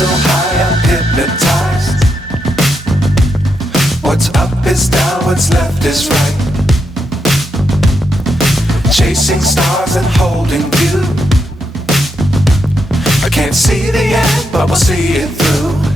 so high I'm hypnotized. What's up is down, what's left is right. Chasing stars and holding you. I can't see the end, but we'll see it through.